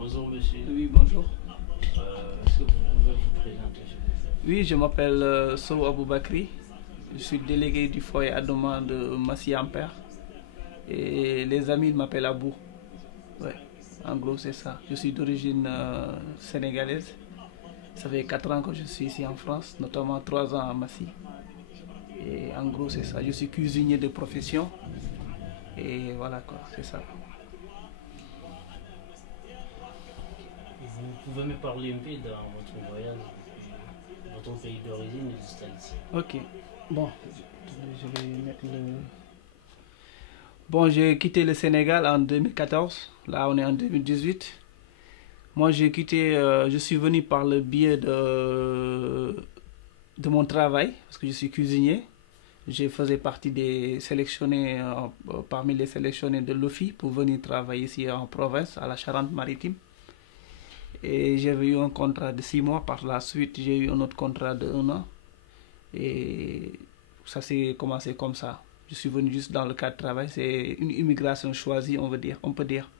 Bonjour monsieur. Oui, bonjour. Est-ce que vous pouvez vous présenter s'il vous plaît? Oui, je m'appelle Sow Aboubakri. Je suis délégué du foyer à demande de Massy Ampère. Et les amis m'appellent Abou. Ouais, en gros, c'est ça. Je suis d'origine sénégalaise. Ça fait 4 ans que je suis ici en France, notamment 3 ans à Massy. Et en gros, c'est ça. Je suis cuisinier de profession. Et voilà quoi, c'est ça. Vous pouvez me parler un peu dans votre voyage, votre pays d'origine jusqu'à ici. Ok. Bon, je vais mettre le... Bon, j'ai quitté le Sénégal en 2014. Là, on est en 2018. Moi, j'ai quitté, je suis venu par le biais de mon travail, parce que je suis cuisinier. Je faisais partie des sélectionnés, parmi les sélectionnés de l'OFI pour venir travailler ici en province, à la Charente-Maritime. Et j'avais eu un contrat de 6 mois. Par la suite, j'ai eu un autre contrat de 1 an. Et ça s'est commencé comme ça. Je suis venu juste dans le cadre de travail. C'est une immigration choisie, on peut dire.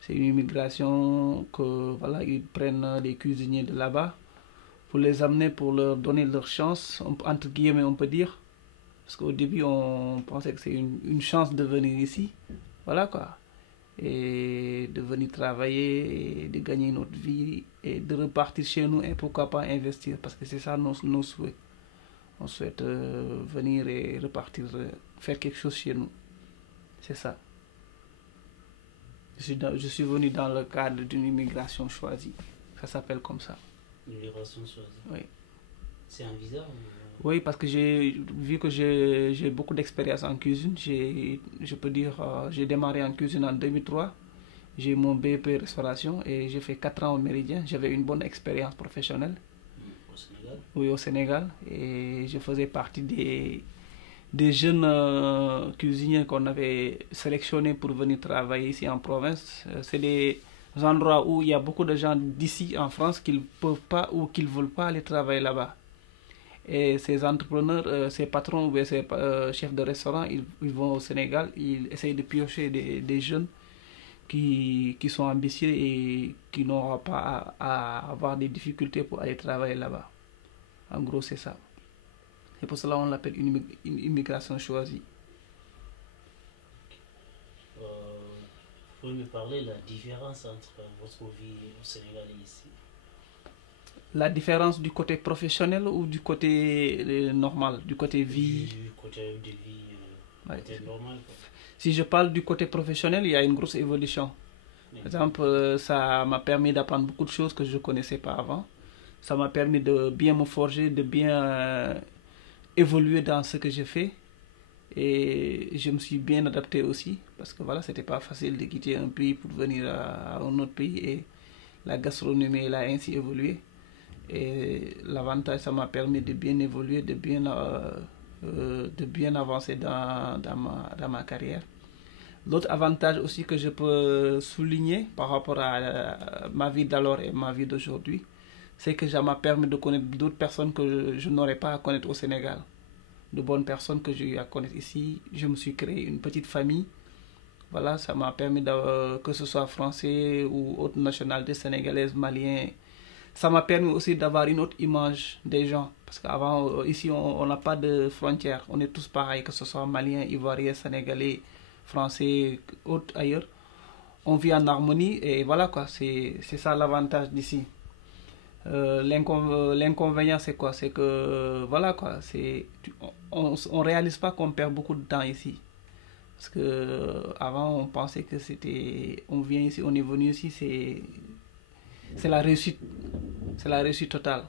C'est une immigration que, voilà, ils prennent les cuisiniers de là-bas pour les amener, pour leur donner leur chance, entre guillemets, on peut dire. Parce qu'au début, on pensait que c'est une chance de venir ici. Voilà quoi. Et de venir travailler, et de gagner notre vie, et de repartir chez nous, et pourquoi pas investir, parce que c'est ça nos souhaits. On souhaite venir et repartir, faire quelque chose chez nous. C'est ça. Je suis venu dans le cadre d'une immigration choisie. Ça s'appelle comme ça. Immigration choisie. Oui. C'est un visa ou... Oui, parce que vu que j'ai beaucoup d'expérience en cuisine, je peux dire, j'ai démarré en cuisine en 2003. J'ai eu mon BEP restauration et j'ai fait 4 ans au Méridien. J'avais une bonne expérience professionnelle. Au Sénégal? Oui, au Sénégal. Et je faisais partie des jeunes cuisiniers qu'on avait sélectionnés pour venir travailler ici en province. C'est des endroits où il y a beaucoup de gens d'ici en France qui ne peuvent pas ou qui ne veulent pas aller travailler là-bas. Et ces entrepreneurs, ces patrons ou ces chefs de restaurant, ils vont au Sénégal, ils essayent de piocher des jeunes qui sont ambitieux et qui n'auront pas à avoir des difficultés pour aller travailler là-bas. En gros, c'est ça. C'est pour cela qu'on l'appelle une immigration choisie. Vous pouvez me parler de la différence entre votre vie au Sénégal et ici? La différence du côté professionnel ou du côté normal, du côté vie? Du côté de vie, Ouais. côté normal quoi. Si je parle du côté professionnel, il y a une grosse évolution. Par exemple, ça m'a permis d'apprendre beaucoup de choses que je ne connaissais pas avant. Ça m'a permis de bien me forger, de bien évoluer dans ce que je fais. Et je me suis bien adapté aussi. Parce que voilà, c'était pas facile de quitter un pays pour venir à un autre pays. Et la gastronomie, elle a ainsi évolué. Et l'avantage, ça m'a permis de bien évoluer, de bien avancer dans ma carrière. L'autre avantage aussi que je peux souligner par rapport à ma vie d'alors et ma vie d'aujourd'hui, c'est que ça m'a permis de connaître d'autres personnes que je n'aurais pas à connaître au Sénégal. De bonnes personnes que j'ai eu à connaître ici. Je me suis créé une petite famille. Voilà, ça m'a permis que ce soit français ou autre nationalité sénégalaise, malien. Ça m'a permis aussi d'avoir une autre image des gens. Parce qu'avant, ici, on n'a pas de frontières. On est tous pareils, que ce soit malien, ivoirien, sénégalais, français, autres ailleurs. On vit en harmonie et voilà quoi, c'est ça l'avantage d'ici. L'inconvénient c'est quoi? C'est que voilà quoi, on réalise pas qu'on perd beaucoup de temps ici. Parce que avant on pensait que c'était, on vient ici, on est venu ici, c'est la réussite, c'est la réussite totale.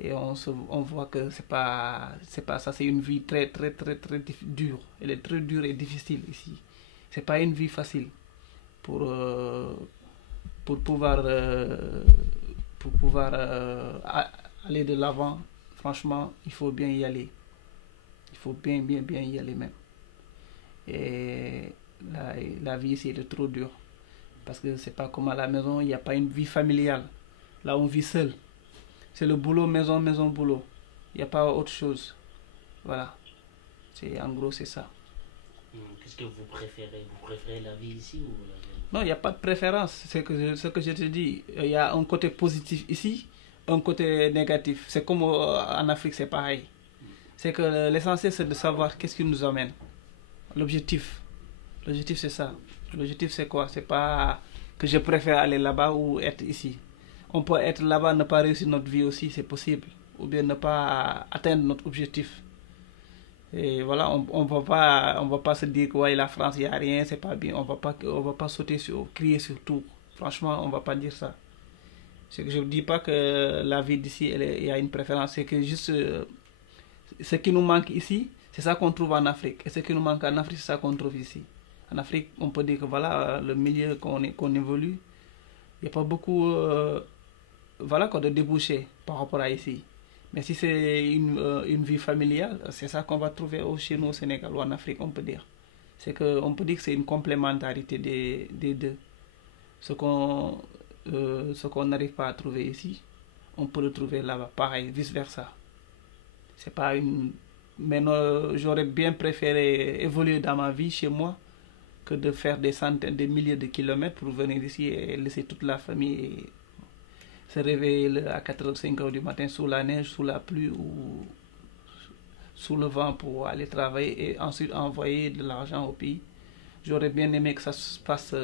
Et on voit que c'est pas ça, c'est une vie très très très très dure. Elle est très dure et difficile ici. C'est pas une vie facile pour pouvoir aller de l'avant. Franchement, il faut bien y aller. Il faut bien y aller même. Et la vie ici est trop dure parce que c'est pas comme à la maison, il n'y a pas une vie familiale. Là on vit seul. C'est le boulot, maison, maison, boulot. Il n'y a pas autre chose. Voilà. En gros, c'est ça. Qu'est-ce que vous préférez? Vous préférez la vie ici ou la vie? Non, il n'y a pas de préférence. Ce que je te dis. Il y a un côté positif ici, un côté négatif. C'est comme en Afrique, c'est pareil. C'est que l'essentiel, c'est de savoir qu'est-ce qui nous amène. L'objectif. L'objectif, c'est ça. L'objectif, c'est quoi? C'est pas que je préfère aller là-bas ou être ici. On peut être là-bas, ne pas réussir notre vie aussi, c'est possible. Ou bien ne pas atteindre notre objectif. Et voilà, on va pas se dire que ouais, la France, il n'y a rien, c'est pas bien. On va pas sauter crier sur tout. Franchement, on va pas dire ça. C'est que je ne dis pas que la vie d'ici, il y a une préférence. C'est que juste ce qui nous manque ici, c'est ça qu'on trouve en Afrique. Et ce qui nous manque en Afrique, c'est ça qu'on trouve ici. En Afrique, on peut dire que voilà, le milieu qu'on évolue, il n'y a pas beaucoup voilà, de débouchés par rapport à ici. Mais si c'est une vie familiale, c'est ça qu'on va trouver chez nous au Sénégal ou en Afrique, on peut dire. On peut dire que c'est une complémentarité des deux. Ce qu'on n'arrive pas à trouver ici, on peut le trouver là-bas. Pareil, vice-versa. C'est pas une... Mais j'aurais bien préféré évoluer dans ma vie chez moi que de faire des centaines, des milliers de kilomètres pour venir ici et laisser toute la famille et se réveiller à 4h, 5h du matin sous la neige, sous la pluie ou sous le vent pour aller travailler et ensuite envoyer de l'argent au pays. J'aurais bien aimé que ça se passe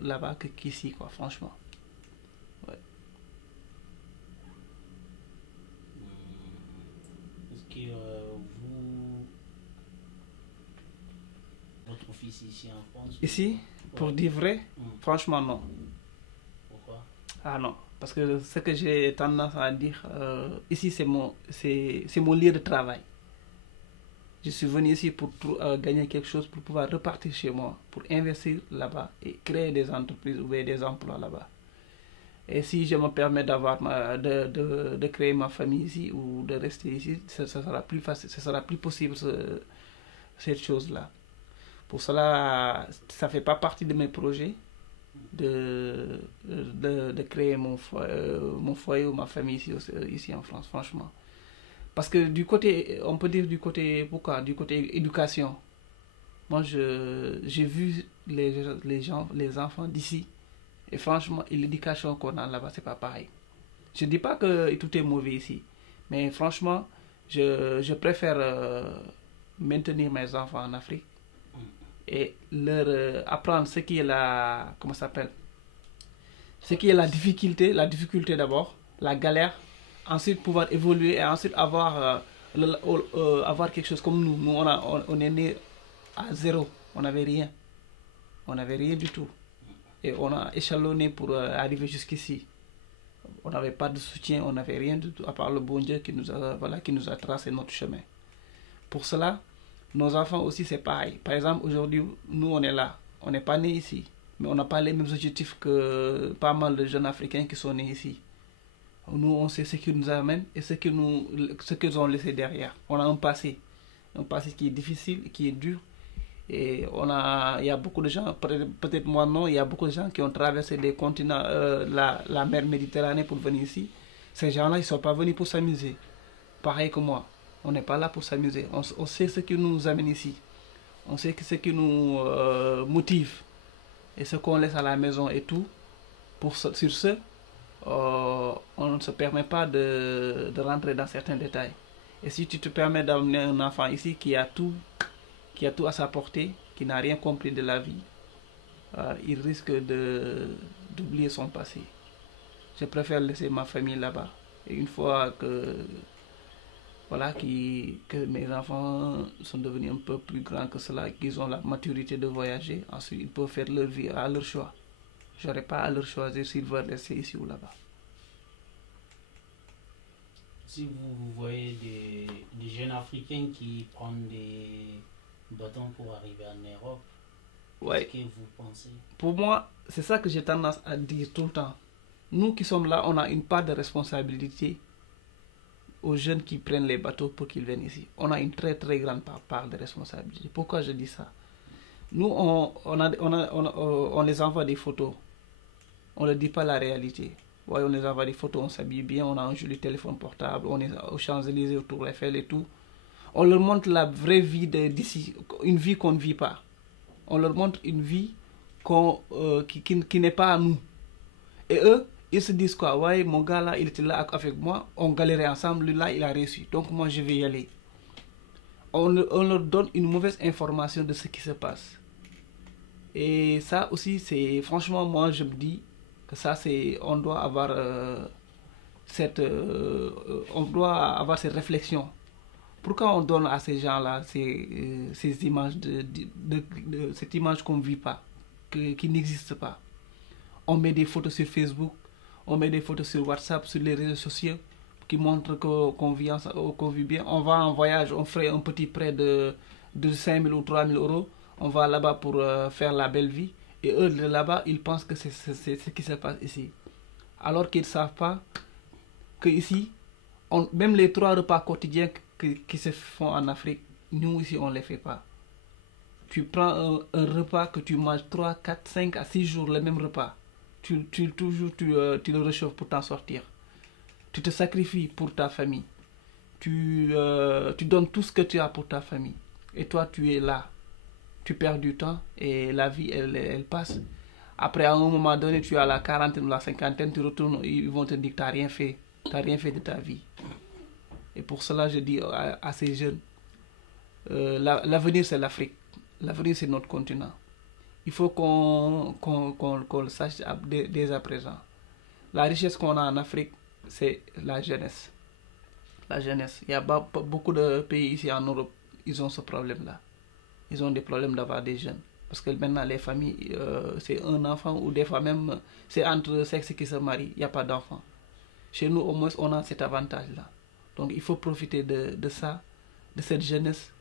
là-bas qu'ici, quoi, franchement. Ouais. Est-ce que votre fils ici en France? Ici, pour dire vrai, franchement non. Pourquoi? Ah non, parce que ce que j'ai tendance à dire, ici c'est mon lieu de travail. Je suis venu ici pour gagner quelque chose, pour pouvoir repartir chez moi, pour investir là-bas et créer des entreprises ou des emplois là-bas. Et si je me permets de créer ma famille ici ou de rester ici, ce sera plus facile, ce sera plus possible cette chose-là. Pour cela, ça ne fait pas partie de mes projets de créer mon foyer ou ma famille ici en France, franchement. Parce que du côté, on peut dire du côté, pourquoi? Du côté éducation. Moi, j'ai vu les enfants d'ici. Et franchement, l'éducation qu'on a là-bas, c'est pas pareil. Je ne dis pas que tout est mauvais ici. Mais franchement, je préfère maintenir mes enfants en Afrique et leur apprendre ce qui est comment ça s'appelle? Ce qui est la difficulté d'abord, la galère. Ensuite pouvoir évoluer et ensuite avoir quelque chose comme nous. Nous, on est né à zéro. On n'avait rien. On n'avait rien du tout. Et on a échelonné pour arriver jusqu'ici. On n'avait pas de soutien, on n'avait rien du tout, à part le bon Dieu qui nous a tracé notre chemin. Pour cela, nos enfants aussi c'est pareil. Par exemple, aujourd'hui, nous on est là. On n'est pas né ici. Mais on n'a pas les mêmes objectifs que pas mal de jeunes Africains qui sont nés ici. Nous, on sait ce qui nous amène et ce qu'ils ont laissé derrière. On a un passé qui est difficile, qui est dur. Et il y a beaucoup de gens, peut-être moi non, il y a beaucoup de gens qui ont traversé des continents, la mer Méditerranée pour venir ici. Ces gens-là, ils ne sont pas venus pour s'amuser. Pareil que moi, on n'est pas là pour s'amuser. On sait ce qui nous amène ici. On sait ce qui nous motive. Et ce qu'on laisse à la maison et tout. Sur ce, on ne se permet pas de rentrer dans certains détails. Et si tu te permets d'amener un enfant ici qui a tout à sa portée, qui n'a rien compris de la vie, il risque d'oublier son passé. Je préfère laisser ma famille là-bas. Et une fois que mes enfants sont devenus un peu plus grands que cela, qu'ils ont la maturité de voyager, ensuite ils peuvent faire leur vie à leur choix. Je n'aurai pas à leur choisir s'ils veulent rester ici ou là-bas. Si vous voyez des jeunes Africains qui prennent des bâtons pour arriver en Europe, ouais. Qu'est-ce que vous pensez? Pour moi, c'est ça que j'ai tendance à dire tout le temps. Nous qui sommes là, on a une part de responsabilité aux jeunes qui prennent les bateaux pour qu'ils viennent ici. On a une très très grande part de responsabilité. Pourquoi je dis ça? Nous, on les envoie des photos. On ne dit pas la réalité. Ouais, on les envoie des photos, on s'habille bien, on a un joli téléphone portable, on est aux Champs-Élysées, au Tour Eiffel et tout. On leur montre la vraie vie d'ici, une vie qu'on ne vit pas. On leur montre une vie qui n'est pas à nous. Et eux, ils se disent quoi? Ouais, mon gars là, il était là avec moi, on galérait ensemble, lui là, il a réussi. Donc moi, je vais y aller. On leur donne une mauvaise information de ce qui se passe. Et ça aussi, c'est franchement, moi, je me dis que ça, c'est, on doit avoir on doit avoir cette réflexion. Pourquoi on donne à ces gens-là ces images cette image qu'on ne vit pas, qui n'existe pas? On met des photos sur Facebook, on met des photos sur WhatsApp, sur les réseaux sociaux qui montrent qu'on vit bien. On va en voyage, on ferait un petit prêt de 5 000 ou 3 000 euros. On va là-bas pour faire la belle vie. Et eux, là-bas, ils pensent que c'est ce qui se passe ici. Alors qu'ils ne savent pas que ici, même les 3 repas quotidiens qui se font en Afrique, nous ici, on ne les fait pas. Tu prends un repas que tu manges 3, 4, 5 à 6 jours, le même repas. Tu le réchauffes pour t'en sortir. Tu te sacrifies pour ta famille. Tu donnes tout ce que tu as pour ta famille. Et toi, tu es là. Tu perds du temps et la vie, elle passe. Après, à un moment donné, tu as la quarantaine ou la cinquantaine, tu retournes, ils vont te dire que tu n'as rien fait. Tu n'as rien fait de ta vie. Et pour cela, je dis à ces jeunes, l'avenir, c'est l'Afrique. L'avenir, c'est notre continent. Il faut qu'on le sache dès à présent. La richesse qu'on a en Afrique, c'est la jeunesse. La jeunesse. Il y a beaucoup de pays ici en Europe, ils ont ce problème-là. Ils ont des problèmes d'avoir des jeunes. Parce que maintenant, les familles, c'est un enfant ou des fois même, c'est entre sexes qui se marient. Il n'y a pas d'enfants. Chez nous, au moins, on a cet avantage-là. Donc, il faut profiter de ça, de cette jeunesse,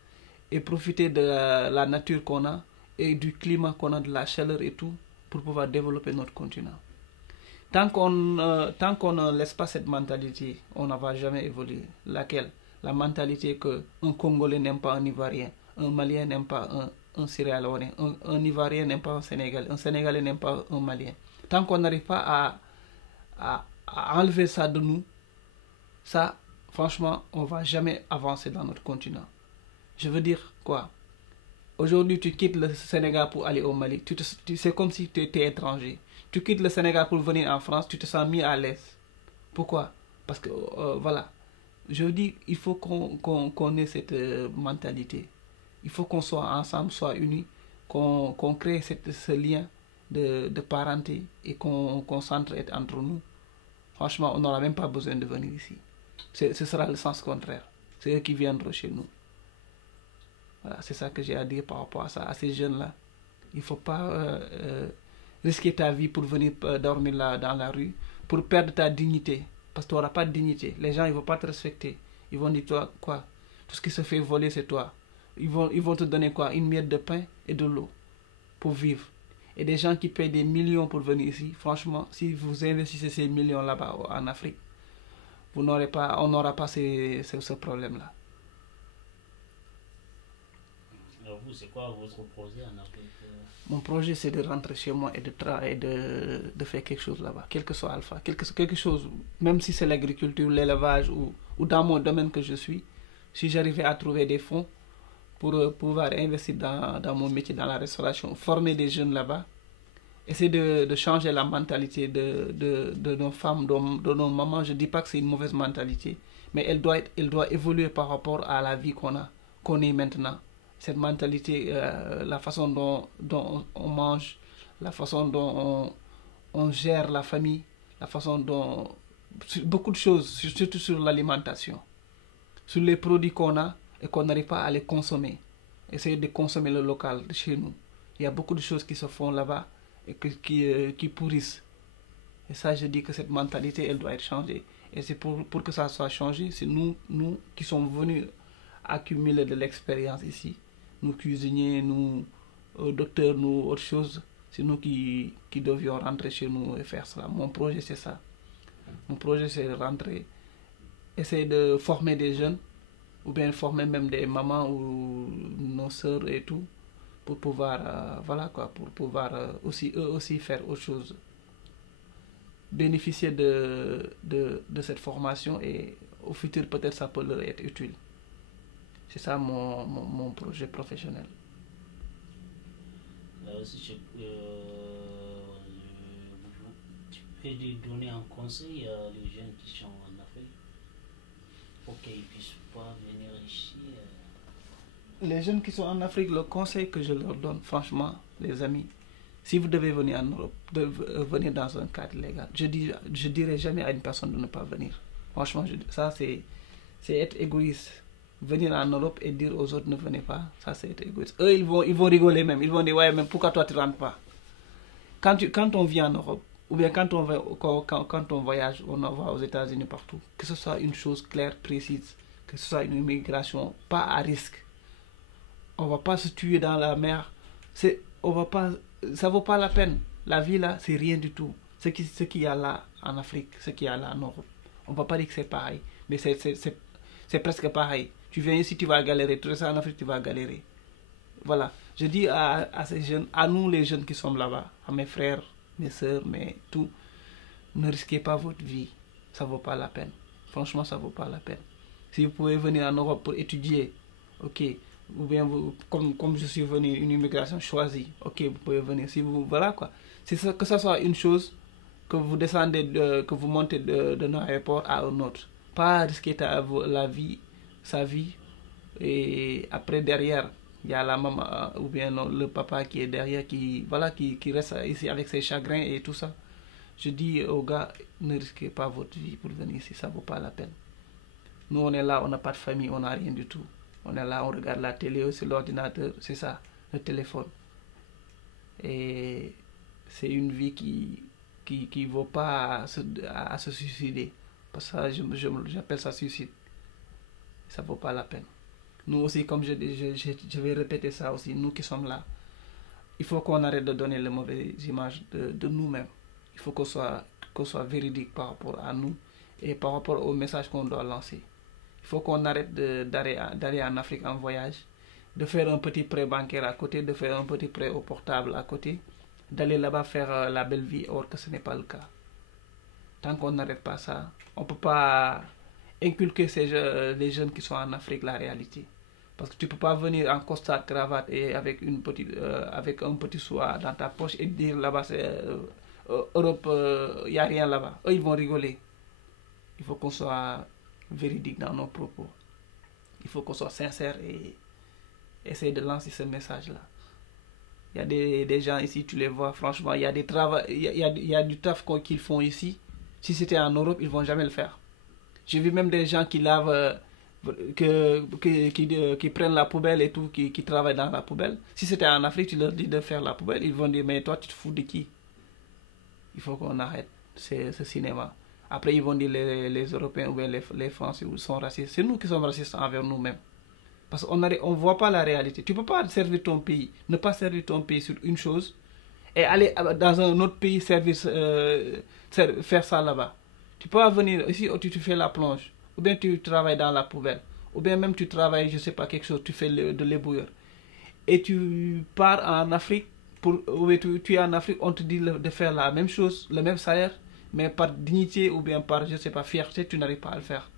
et profiter de la nature qu'on a, et du climat qu'on a, de la chaleur et tout, pour pouvoir développer notre continent. Tant qu'on ne laisse pas cette mentalité, on ne va jamais évoluer. Laquelle? La mentalité qu'un Congolais n'aime pas un Ivoirien, un Malien n'aime pas un Sierra Leone, un Ivoirien n'aime pas un Sénégalais n'aime pas un Malien. Tant qu'on n'arrive pas à enlever ça de nous, ça, franchement, on ne va jamais avancer dans notre continent. Je veux dire quoi? Aujourd'hui, tu quittes le Sénégal pour aller au Mali. C'est comme si tu étais étranger. Tu quittes le Sénégal pour venir en France, tu te sens mis à l'aise. Pourquoi? Parce que, voilà. Je dis, il faut qu'on ait cette mentalité. Il faut qu'on soit ensemble, soit unis, qu'on crée ce lien de parenté et qu'on s'entraide entre nous. Franchement, on n'aura même pas besoin de venir ici. Ce sera le sens contraire. C'est eux qui viendront chez nous. Voilà, c'est ça que j'ai à dire par rapport à ça, à ces jeunes-là. Il ne faut pas risquer ta vie pour venir dormir là dans la rue, pour perdre ta dignité. Parce que tu n'auras pas de dignité. Les gens, ils ne vont pas te respecter. Ils vont dire, toi, quoi? Tout ce qui se fait voler, c'est toi. Ils vont te donner quoi? Une miette de pain et de l'eau pour vivre. Et des gens qui payent des millions pour venir ici, franchement, si vous investissez ces millions là-bas en Afrique, on n'aura pas ce problème-là. Alors vous, c'est quoi votre projet en Afrique? Mon projet, c'est de rentrer chez moi et de travailler, de faire quelque chose là-bas, quel que soit Alpha, quelque chose, même si c'est l'agriculture, l'élevage ou dans mon domaine que je suis, si j'arrivais à trouver des fonds pour pouvoir investir dans mon métier, dans la restauration, former des jeunes là-bas, essayer de changer la mentalité de nos femmes, de nos mamans. Je ne dis pas que c'est une mauvaise mentalité, mais elle doit évoluer par rapport à la vie qu'on est maintenant. Cette mentalité, la façon dont on mange, la façon dont on gère la famille, la façon dont... Beaucoup de choses, surtout sur l'alimentation. Sur les produits qu'on a et qu'on n'arrive pas à les consommer. Essayer de consommer le local de chez nous. Il y a beaucoup de choses qui se font là-bas et qui pourrissent. Et ça, je dis que cette mentalité, elle doit être changée. Et c'est pour que ça soit changé, c'est nous qui sommes venus accumuler de l'expérience ici. Nous cuisiniers, nous docteurs, nous autre chose. C'est nous qui devions rentrer chez nous et faire cela. Mon projet, c'est ça. Mon projet, c'est de rentrer, essayer de former des jeunes, ou bien former même des mamans ou nos sœurs et tout, pour pouvoir, voilà quoi, pour pouvoir eux aussi faire autre chose. Bénéficier de cette formation et au futur, peut-être ça peut leur être utile. C'est ça mon projet professionnel. Là aussi, tu peux lui donner un conseil à les jeunes qui sont en Afrique pour qu'ils ne puissent pas venir ici. Les jeunes qui sont en Afrique, le conseil que je leur donne, franchement, les amis, si vous devez venir en Europe, de venir dans un cadre légal, je dirais jamais à une personne de ne pas venir. Franchement, ça c'est être égoïste. Venir en Europe et dire aux autres ne venez pas, ça c'est être égoïste. Eux, ils vont rigoler même. Ils vont dire, ouais, mais pourquoi toi tu ne rentres pas? Quand on vit en Europe, ou bien quand on voyage, on va aux États-Unis partout, que ce soit une chose claire, précise, que ce soit une immigration, pas à risque. On ne va pas se tuer dans la mer. Ça ne vaut pas la peine. La vie là, c'est rien du tout. Ce qu'il y a là en Afrique, ce qu'il y a là en Europe, on ne va pas dire que c'est pareil, mais c'est presque pareil. Tu viens ici, tu vas galérer. Tu restes en Afrique, tu vas galérer. Voilà. Je dis à ces jeunes, à nous les jeunes qui sommes là-bas, à mes frères, mes soeurs, tout, ne risquez pas votre vie. Ça ne vaut pas la peine. Franchement, ça ne vaut pas la peine. Si vous pouvez venir en Europe pour étudier, ok. Ou bien comme je suis venu, une immigration choisie, ok, vous pouvez venir. Si vous, voilà quoi. C'est ça, que ça soit une chose, que vous descendez, que vous montez d'un aéroport à un autre. Pas risquer la vie, sa vie, et après derrière, il y a la maman ou bien non, le papa qui est derrière, qui reste ici avec ses chagrins et tout ça. Je dis aux gars, ne risquez pas votre vie pour venir ici, ça ne vaut pas la peine. Nous on est là, on n'a pas de famille, on n'a rien du tout. On est là, on regarde la télé, c'est l'ordinateur, c'est ça, le téléphone. Et c'est une vie qui vaut pas à se suicider. Parce que j'appelle ça suicide. Ça vaut pas la peine. Nous aussi, comme je vais répéter ça aussi, nous qui sommes là, il faut qu'on arrête de donner les mauvaises images de nous-mêmes. Il faut qu'on soit véridique par rapport à nous et par rapport au message qu'on doit lancer. Il faut qu'on arrête d'aller en Afrique en voyage, de faire un petit prêt bancaire à côté, de faire un petit prêt au portable à côté, d'aller là-bas faire la belle vie, or que ce n'est pas le cas. Tant qu'on n'arrête pas ça, on ne peut pas inculquer les jeunes qui sont en Afrique la réalité. Parce que tu ne peux pas venir en costard, cravate et avec un petit soie dans ta poche et dire là-bas, c'est Europe, il n'y a rien là-bas. Eux, ils vont rigoler. Il faut qu'on soit véridique dans nos propos. Il faut qu'on soit sincère et essayer de lancer ce message-là. Il y a des gens ici, tu les vois, franchement, il y a du taf qu'ils font ici. Si c'était en Europe, ils ne vont jamais le faire. J'ai vu même des gens qui lavent, qui prennent la poubelle et tout, qui travaillent dans la poubelle. Si c'était en Afrique, tu leur dis de faire la poubelle, ils vont dire, mais toi, tu te fous de qui? Il faut qu'on arrête ce cinéma. Après, ils vont dire les Européens ou bien les Français sont racistes. C'est nous qui sommes racistes envers nous-mêmes. Parce qu'on ne voit pas la réalité. Tu ne peux pas servir ton pays, ne pas servir ton pays sur une chose et aller dans un autre pays faire ça là-bas. Tu peux pas venir ici, tu fais la plonge, ou bien tu travailles dans la poubelle, ou bien même tu travailles, je ne sais pas, quelque chose, tu fais de l'éboueur. Et tu pars en Afrique, ou tu es en Afrique, on te dit de faire la même chose, le même salaire, mais par dignité ou bien par, je ne sais pas, fierté, tu n'arrives pas à le faire.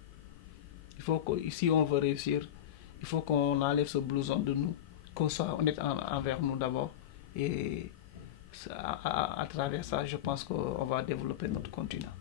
Il faut que, si on veut réussir, il faut qu'on enlève ce blouson de nous, qu'on soit honnête envers nous d'abord. Et à travers ça, je pense qu'on va développer notre continent.